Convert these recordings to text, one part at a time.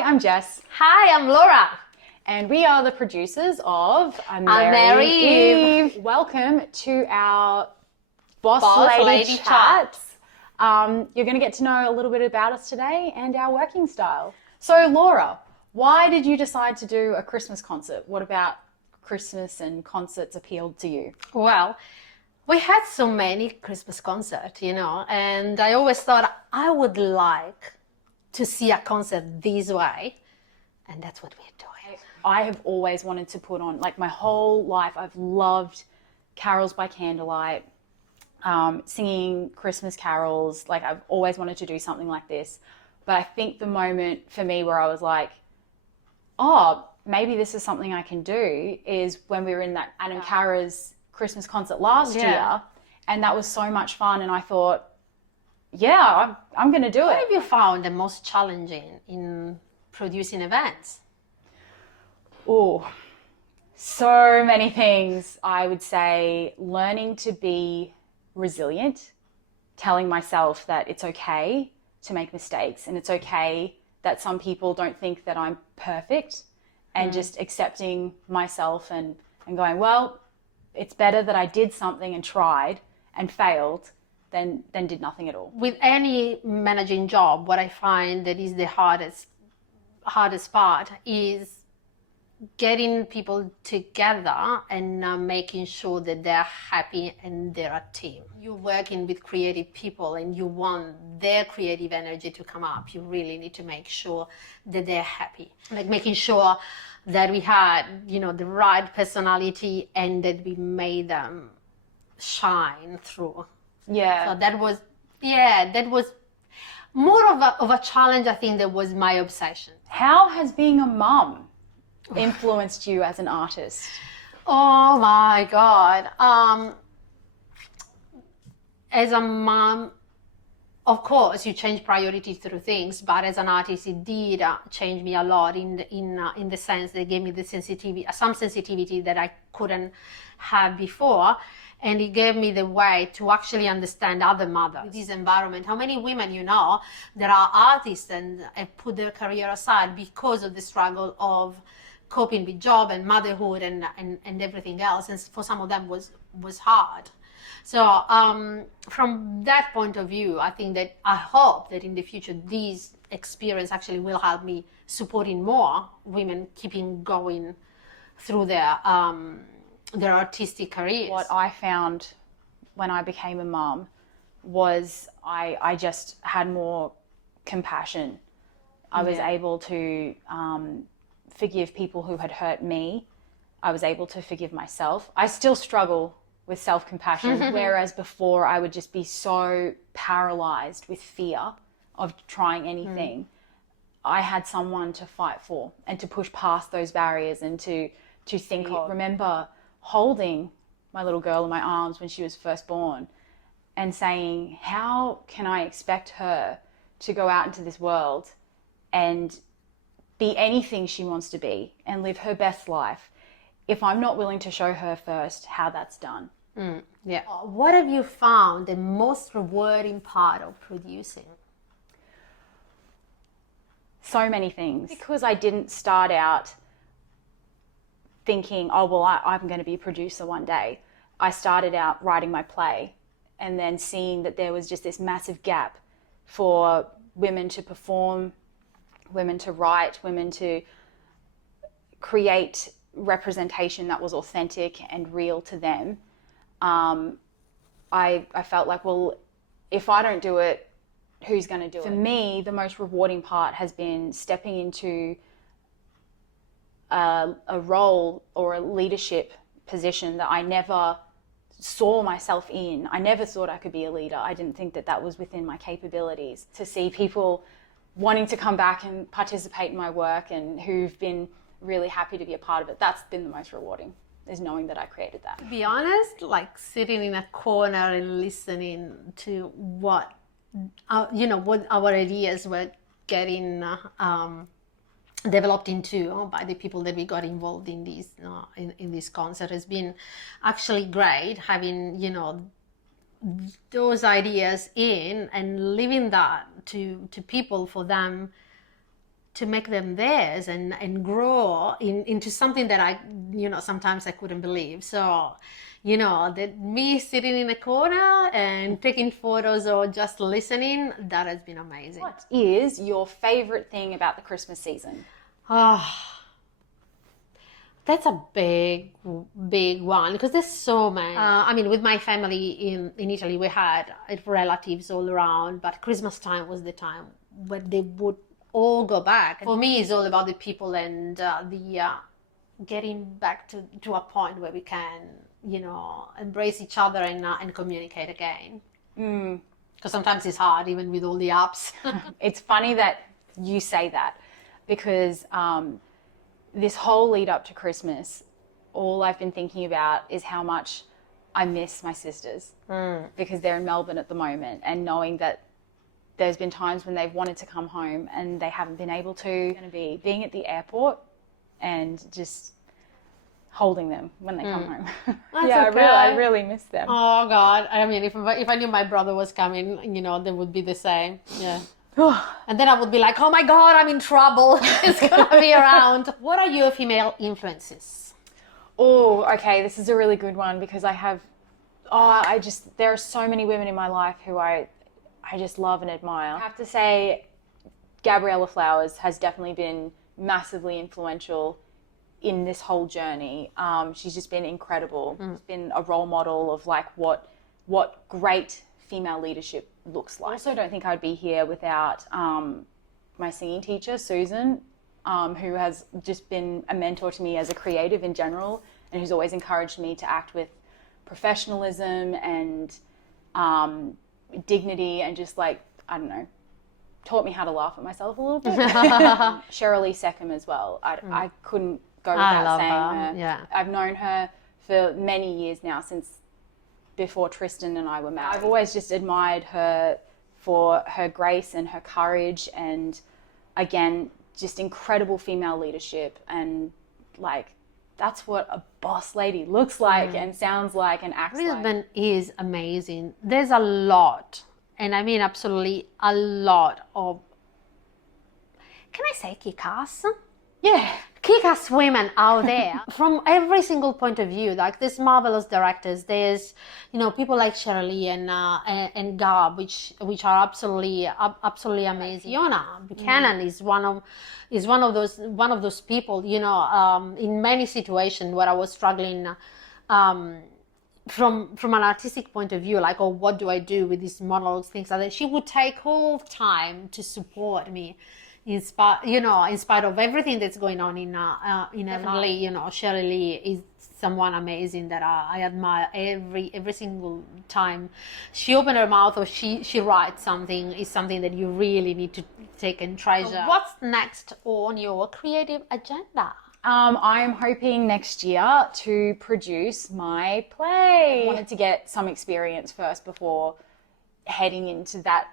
Hi, I'm Jess. Hi, I'm Laura. And we are the producers of A Merry Eve. Welcome to our Boss Lady Chats. You're going to get to know a little bit about us today and our working style. So, Laura, why did you decide to do a Christmas concert? What about Christmas and concerts appealed to you? Well, we had so many Christmas concerts, and I always thought I would like to see a concert this way, and that's what we're doing. I have always wanted to put on, like my whole life, I've loved carols by candlelight, singing Christmas carols. Like I've always wanted to do something like this. But I think the moment for me where I was like, oh, maybe this is something I can do is when we were in that Anna Kara's Christmas concert last year. And that was so much fun. And I thought, yeah, I'm going to do it. What have you found the most challenging in producing events? Oh, so many things. I would say learning to be resilient, telling myself that it's okay to make mistakes and it's okay that some people don't think that I'm perfect, and just accepting myself and going, well, it's better that I did something and tried and failed than did nothing at all. With any managing job, what I find that is the hardest part is getting people together and making sure that they're happy and they're a team. You're working with creative people and you want their creative energy to come up. You really need to make sure that they're happy. Like making sure that we had, the right personality and that we made them shine through. Yeah. So that was more of a challenge. I think that was my obsession. How has being a mum influenced you as an artist? Oh my God. As a mom, of course, you change priorities through things, but as an artist, it did change me a lot in the sense that it gave me the some sensitivity that I couldn't have before. And it gave me the way to actually understand other mothers. This environment, how many women that are artists and put their career aside because of the struggle of coping with job and motherhood and everything else. And for some of them was hard. So from that point of view, I hope that in the future, this experience actually will help me supporting more women keeping going through their artistic careers. What I found when I became a mum was I just had more compassion. I was able to forgive people who had hurt me. I was able to forgive myself. I still struggle with self-compassion, whereas before I would just be so paralyzed with fear of trying anything. I had someone to fight for and to push past those barriers and to think of. Remember holding my little girl in my arms when she was first born and saying, how can I expect her to go out into this world and be anything she wants to be and live her best life if I'm not willing to show her first how that's done? Yeah. What have you found the most rewarding part of producing? So many things. Because I didn't start out thinking, oh, well, I'm going to be a producer one day. I started out writing my play and then seeing that there was just this massive gap for women to perform, women to write, women to create representation that was authentic and real to them. I felt like, well, if I don't do it, who's going to do it? For me, the most rewarding part has been stepping into a role or a leadership position that I never saw myself in. I never thought I could be a leader. I didn't think that was within my capabilities. To see people wanting to come back and participate in my work and who've been really happy to be a part of it, that's been the most rewarding, is knowing that I created that. To be honest, like sitting in a corner and listening to what our ideas were getting developed into by the people that we got involved in this concert has been actually great. Having those ideas in and leaving that to people for them to make them theirs and grow into something that I, sometimes I couldn't believe. So, that me sitting in a corner and taking photos or just listening, that has been amazing. What is your favorite thing about the Christmas season? Oh, that's a big one, because there's so many. With my family in Italy, we had relatives all around, but Christmas time was the time when they would all go back. For me, it's all about the people and the getting back to a point where we can, embrace each other and communicate again. Because sometimes it's hard, even with all the apps. It's funny that you say that, because this whole lead up to Christmas, all I've been thinking about is how much I miss my sisters, because they're in Melbourne at the moment, and knowing that there's been times when they've wanted to come home and they haven't been able to. Going to be being at the airport and just holding them when they come home. Yeah, okay. I really miss them. Oh God! If I knew my brother was coming, they would be the same. Yeah. And then I would be like, oh my God, I'm in trouble. It's gonna be around. What are your female influences? Oh, okay. This is a really good one, because there are so many women in my life who I just love and admire. I have to say, Gabriella Flowers has definitely been massively influential in this whole journey. She's just been incredible. She's been a role model of like what great female leadership looks like. I also don't think I'd be here without my singing teacher, Susan, who has just been a mentor to me as a creative in general, and who's always encouraged me to act with professionalism and dignity, and just like, I don't know, taught me how to laugh at myself a little bit. Shirley Seckham as well. I couldn't go without saying her. Yeah. I've known her for many years now, since before Tristan and I were married. I've always just admired her for her grace and her courage, and again, just incredible female leadership, and like, that's what a boss lady looks like and sounds like and acts like. Brisbane is amazing. There's a lot, and I mean absolutely a lot of, can I say kick-ass? Yeah. Kick-ass women out there from every single point of view. Like, there's marvelous directors. There's, people like Shirley and Gab, which are absolutely amazing. Fiona Buchanan is one of those people. In many situations where I was struggling, from an artistic point of view, like, oh, what do I do with these monologues, things like that. She would take all time to support me. In spite of everything that's going on in definitely, Shirley Lee is someone amazing that I admire every single time she opens her mouth or she writes something. Is something that you really need to take and treasure. What's next on your creative agenda? I'm hoping next year to produce my play. I wanted to get some experience first before heading into that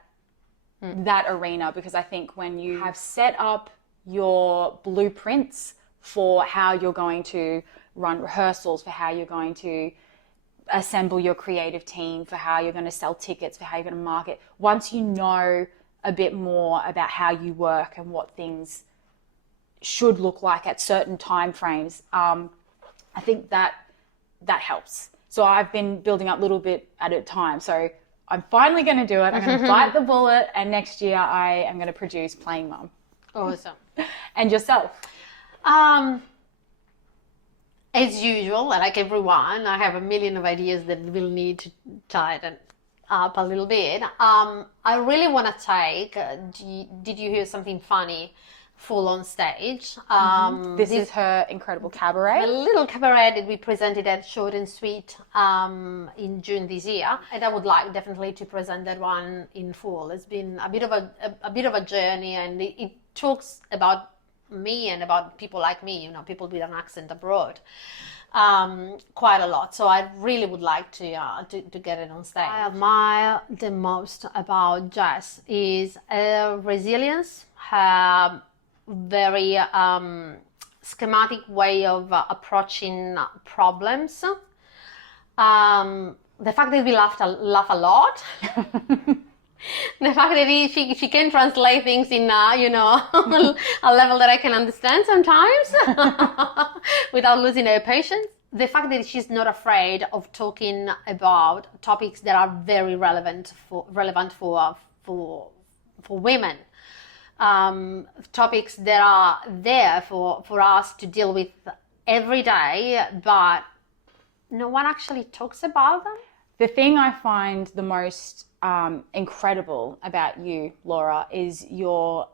arena, because I think when you have set up your blueprints for how you're going to run rehearsals, for how you're going to assemble your creative team, for how you're going to sell tickets, for how you're going to market, once you know a bit more about how you work and what things should look like at certain time frames, I think that helps. So I've been building up a little bit at a time. So I'm finally going to do it. I'm going to bite the bullet, and next year I am going to produce Playing Mum. Awesome. And yourself? As usual, like everyone, I have a million of ideas that will need to tighten up a little bit. I really want to take, did you hear something funny? Full on stage. This is her incredible cabaret. A little cabaret that we presented at Short and Sweet in June this year, and I would like definitely to present that one in full. It's been a bit of a journey, and it talks about me and about people like me, people with an accent abroad, quite a lot. So I really would like to get it on stage. I admire the most about Jess is her resilience, her very schematic way of approaching problems. The fact that we laugh a lot. The fact that she can translate things in, you know, a level that I can understand sometimes without losing her patience. The fact that she's not afraid of talking about topics that are very relevant for women, topics that are there for us to deal with every day, but no one actually talks about them. The thing I find the most incredible about you, Laura, is your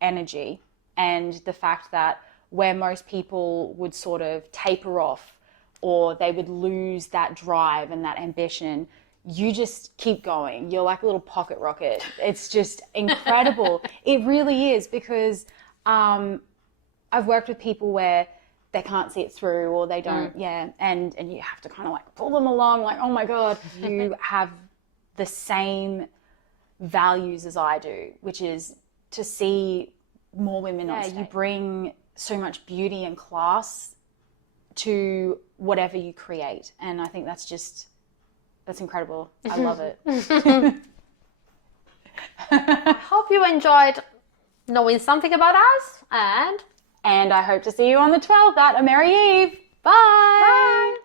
energy and the fact that where most people would sort of taper off or they would lose that drive and that ambition, you just keep going. You're like a little pocket rocket. It's just incredible. It really is, because I've worked with people where they can't see it through or they don't, and you have to kind of like pull them along, like, oh my God, you have the same values as I do, which is to see more women on stage. You bring so much beauty and class to whatever you create, and I think that's incredible. I love it. I hope you enjoyed knowing something about us, and I hope to see you on the 12th at A Merry Eve. Bye. Bye.